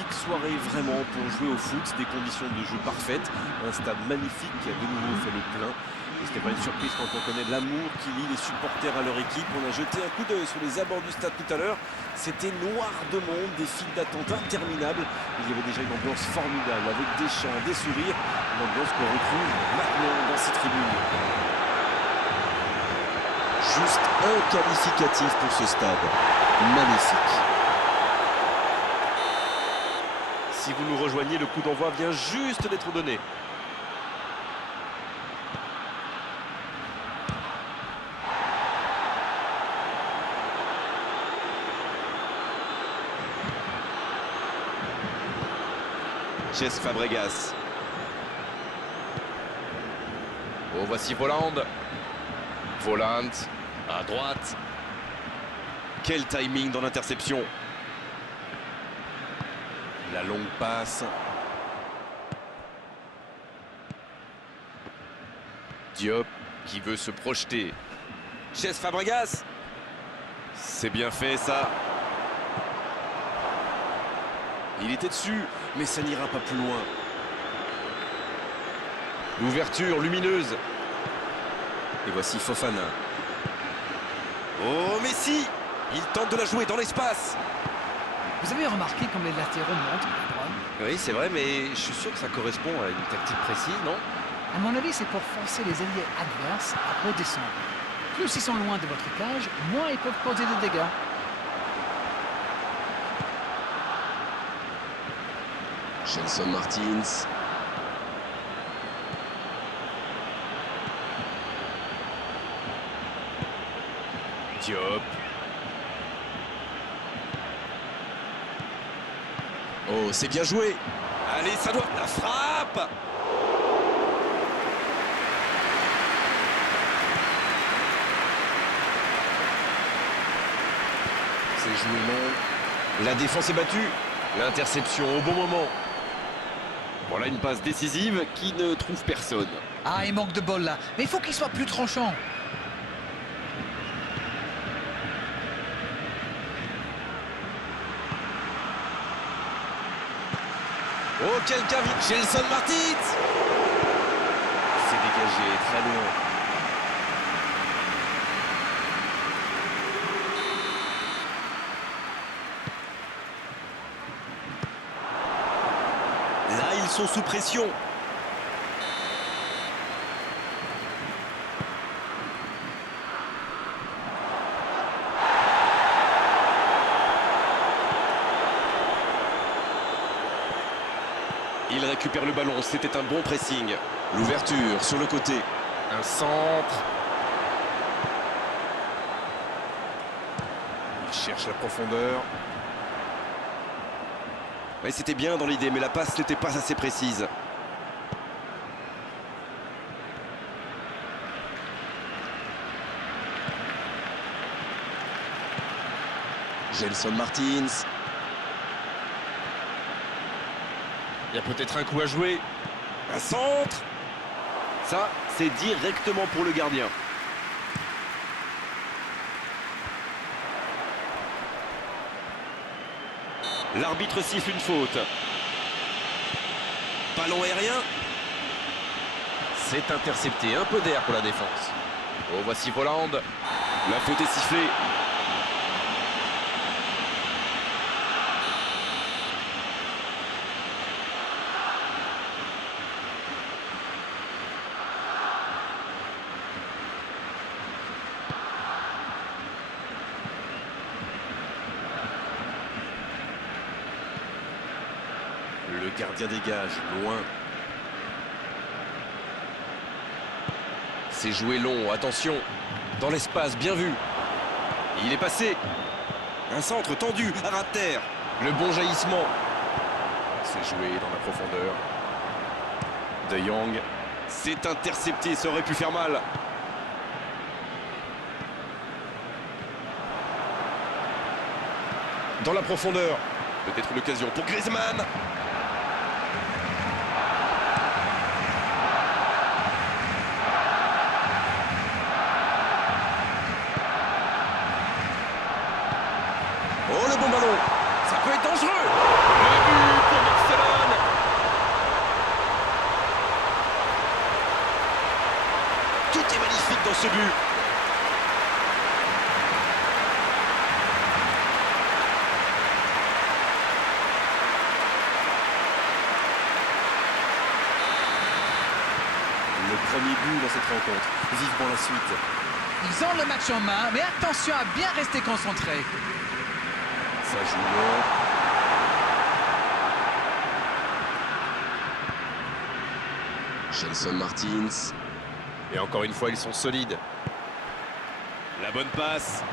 magnifique soirée vraiment pour jouer au foot, des conditions de jeu parfaites, un stade magnifique qui a de nouveau fait le plein. Et ce n'est pas une surprise quand on connaît l'amour qui lie les supporters à leur équipe. On a jeté un coup d'œil sur les abords du stade tout à l'heure. C'était noir de monde, des files d'attente interminables. Il y avait déjà une ambiance formidable avec des chants, des sourires. Une ambiance qu'on retrouve maintenant dans ces tribunes. Juste un qualificatif pour ce stade. Magnifique. Si vous nous rejoignez, le coup d'envoi vient juste d'être donné. Cesc Fabregas. Oh, voici Voland. Voland à droite. Quel timing dans l'interception. La longue passe. Diop qui veut se projeter. Cesc Fabregas. C'est bien fait ça. Il était dessus, mais ça n'ira pas plus loin. L'ouverture lumineuse. Et voici Fofana. Oh, Messi! Il tente de la jouer dans l'espace. Vous avez remarqué comme les latéraux montent à droite? Oui, c'est vrai, mais je suis sûr que ça correspond à une tactique précise, non? À mon avis, c'est pour forcer les alliés adverses à redescendre. Plus ils sont loin de votre cage, moins ils peuvent causer des dégâts. Gelson Martins. Diop. Oh, c'est bien joué. Allez, ça doit... La frappe! C'est joué long. La défense est battue. L'interception au bon moment. Voilà une passe décisive qui ne trouve personne. Ah, il manque de bol là, mais il faut qu'il soit plus tranchant. Oh, quelqu'un vite. Gelson Martins. C'est dégagé, très loin. Là, ils sont sous pression. Il récupère le ballon, c'était un bon pressing. L'ouverture sur le côté. Un centre. Il cherche la profondeur. Oui, c'était bien dans l'idée, mais la passe n'était pas assez précise. Gelson Martins. Il y a peut-être un coup à jouer. Un centre. Ça, c'est directement pour le gardien. L'arbitre siffle une faute. Ballon aérien. C'est intercepté. Un peu d'air pour la défense. Oh, voici Voland. La faute est sifflée. Le gardien dégage, loin. C'est joué long, attention. Dans l'espace, bien vu. Il est passé. Un centre tendu, à ras de terre. Le bon jaillissement. C'est joué dans la profondeur. De Jong. C'est intercepté, ça aurait pu faire mal. Dans la profondeur. Peut-être l'occasion pour Griezmann. Oh, le bon ballon. Ça peut être dangereux. Le but. ce but. Le premier but dans cette rencontre. Vivement la suite. Ils ont le match en main, mais attention à bien rester concentré. Ça joue long. Gelson Martins. Et encore une fois, ils sont solides. La bonne passe.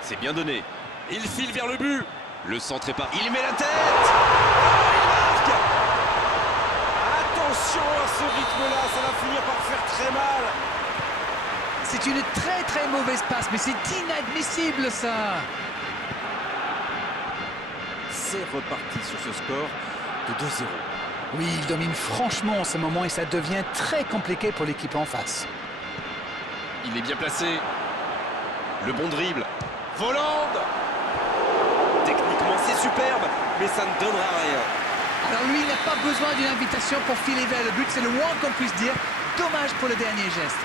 C'est bien donné. Il file vers le but. Le centre est parti. Il met la tête. Attention à ce rythme-là, ça va finir par faire très mal. C'est une très mauvaise passe, mais c'est inadmissible ça. C'est reparti sur ce score de 2-0. Oui, il domine franchement en ce moment et ça devient très compliqué pour l'équipe en face. Il est bien placé. Le bon dribble. Volande. Techniquement, c'est superbe, mais ça ne donnera rien. Alors lui, il n'a pas besoin d'une invitation pour filer vers le but, c'est le moins qu'on puisse dire. Dommage pour le dernier geste.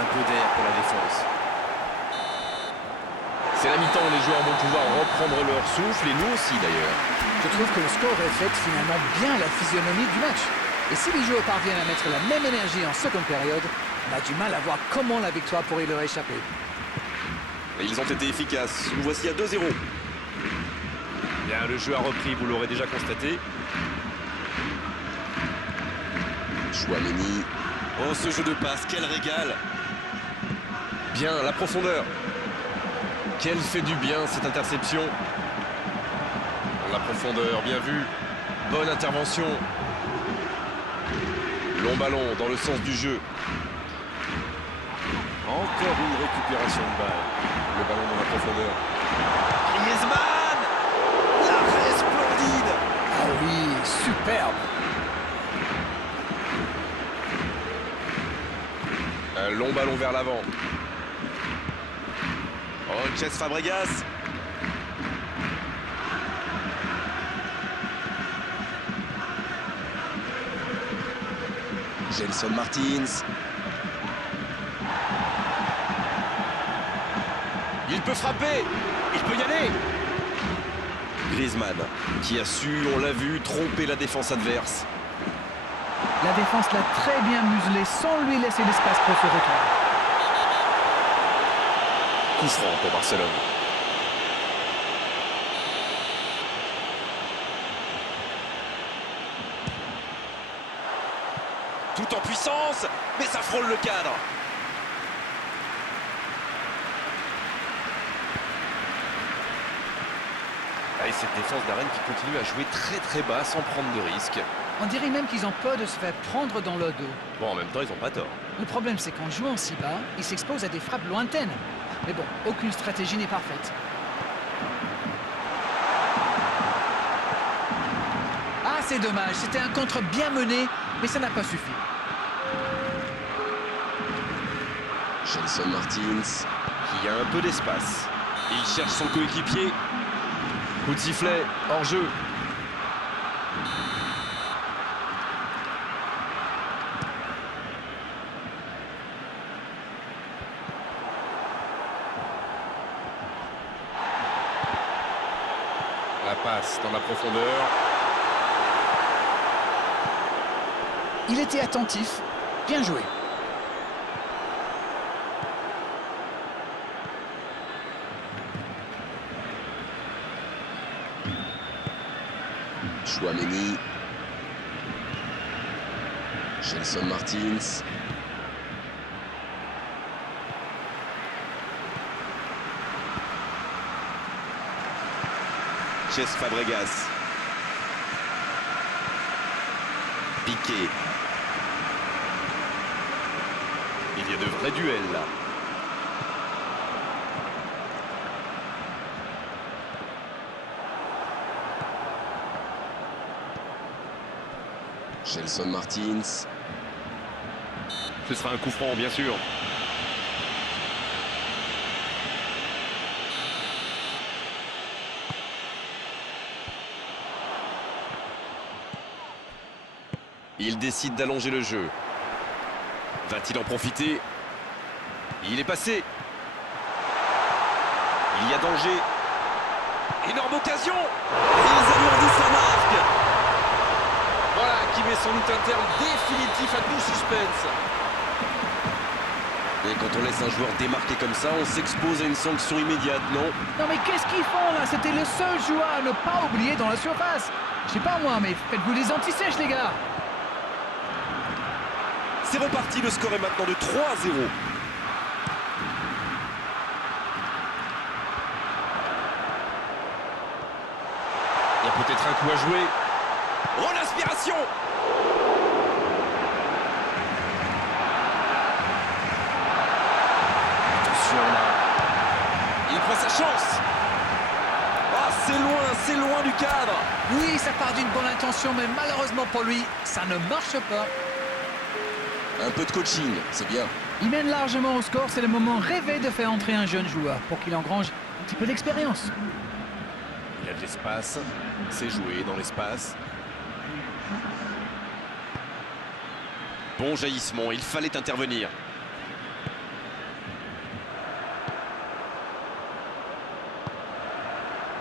Un peu d'air pour la défense. C'est la mi-temps, les joueurs vont pouvoir reprendre leur souffle, et nous aussi d'ailleurs. Je trouve que le score reflète finalement bien la physionomie du match. Et si les joueurs parviennent à mettre la même énergie en seconde période, on a du mal à voir comment la victoire pourrait leur échapper. Et ils ont été efficaces. Nous voici à 2-0. Bien, le jeu a repris, vous l'aurez déjà constaté. Chouameni. Oh, ce jeu de passe, quel régal. Bien, la profondeur. Quelle fait du bien cette interception. La profondeur, bien vu. Bonne intervention. Long ballon dans le sens du jeu. Encore une récupération de balle. Le ballon dans la profondeur. Griezmann. L'arrêt splendide. Ah oui, superbe. Un long ballon vers l'avant. Oh, Cesc Fabregas. Gelson Martins. Il peut frapper. Il peut y aller. Griezmann, qui a su, on l'a vu, tromper la défense adverse. La défense l'a très bien muselé sans lui laisser l'espace pour se retourner. Coup franc pour Barcelone. Tout en puissance, mais ça frôle le cadre. Et cette défense d'Arène qui continue à jouer très bas sans prendre de risques. On dirait même qu'ils ont peur de se faire prendre dans le dos. Bon, en même temps, ils n'ont pas tort. Le problème, c'est qu'en jouant si bas, ils s'exposent à des frappes lointaines. Mais bon, aucune stratégie n'est parfaite. Ah, c'est dommage. C'était un contre bien mené, mais ça n'a pas suffi. Gelson Martins. Qui a un peu d'espace. Il cherche son coéquipier. Coup de sifflet, hors jeu. La passe dans la profondeur. Il était attentif. Bien joué. Chouameni. Gelson Martins. Cesc Fabregas. Piqué. Il y a de vrais duels là. Gelson Martins. Ce sera un coup franc, bien sûr. Il décide d'allonger le jeu. Va-t-il en profiter? Il est passé. Il y a danger. Énorme occasion. Ils alourdissent la marque. Voilà qui met sans doute un terme définitif à tout suspense. Et quand on laisse un joueur démarquer comme ça, on s'expose à une sanction immédiate, non? Non mais qu'est-ce qu'ils font là? C'était le seul joueur à ne pas oublier dans la surface. Je sais pas moi, mais faites-vous des anti-sèches les gars. C'est reparti, le score est maintenant de 3-0. Il y a peut-être un coup à jouer. Oh, l'inspiration! Attention là. Il prend sa chance. Ah, c'est loin du cadre. Oui, ça part d'une bonne intention, mais malheureusement pour lui, ça ne marche pas. Un peu de coaching, c'est bien. Il mène largement au score, c'est le moment rêvé de faire entrer un jeune joueur pour qu'il engrange un petit peu d'expérience. Il a de l'espace. C'est joué dans l'espace. Bon jaillissement, il fallait intervenir.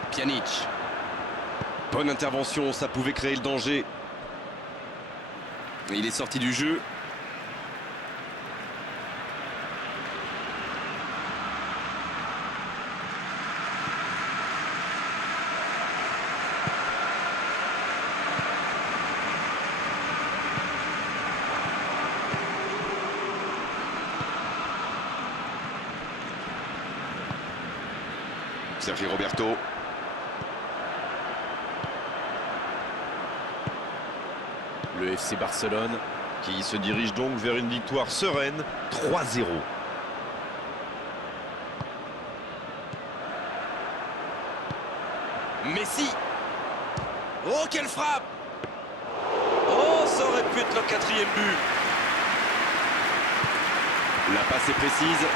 Pjanic. Bonne intervention, ça pouvait créer le danger. Il est sorti du jeu. Sergi Roberto. Le FC Barcelone Qui se dirige donc vers une victoire sereine, 3-0. Messi. Oh, quelle frappe! Oh, ça aurait pu être leur 4e but. La passe est précise.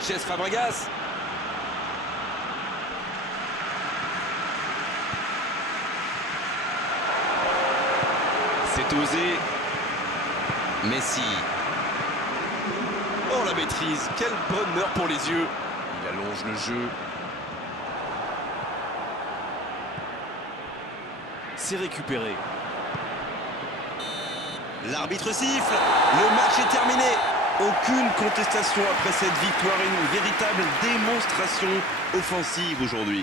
Cesc Fabregas. C'est osé. Messi. Oh, la maîtrise. Quel bonheur pour les yeux. Il allonge le jeu. C'est récupéré. L'arbitre siffle. Le match est terminé. Aucune contestation après cette victoire et une véritable démonstration offensive aujourd'hui.